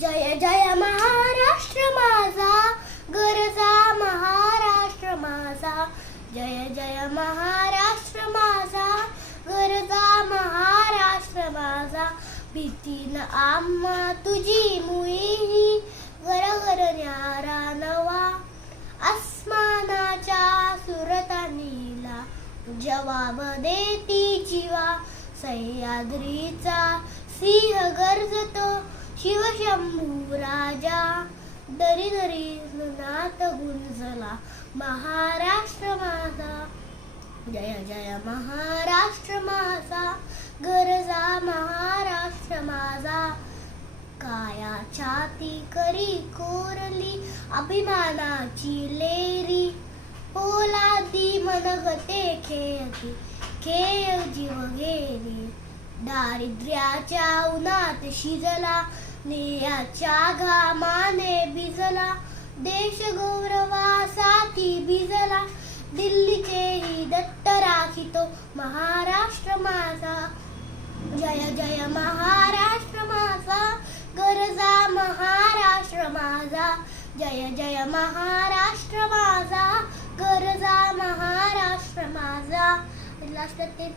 जय जय महाराष्ट्र माझा गरजा महाराष्ट्र माझा. जय जय महाराष्ट्र माझा गरजा महाराष्ट्र माझा. भीतीन आम्हा तुझी मुई गर गर न्यारा नवा. आसमानाच्या सुरता नीला. जवाब देती जीवा. सह्याद्रीचा सिंह गरजतो शिवशंभू राजा दरी दरी नाथ गुंजला. महाराष्ट्र माझा. जय जय महाराष्ट्र माझा. गरजा महाराष्ट्र माझा. काया छाती करी कोरली अभिमानाची लेरी. पोलादी मनगते खेळती खेळ जीव गेली दारिद्र्याच्या उन्हात शिजला नेयाच्या घामाने भिजला देश गौरवासाठी भिजला. दिल्लीचेही दत्त राखितो महाराष्ट्र माझा. जय जय महाराष्ट्र माझा. गरजा महाराष्ट्र माझा. जय जय महाराष्ट्र माझा. गरजा महाराष्ट्र माझा. लास्ट ते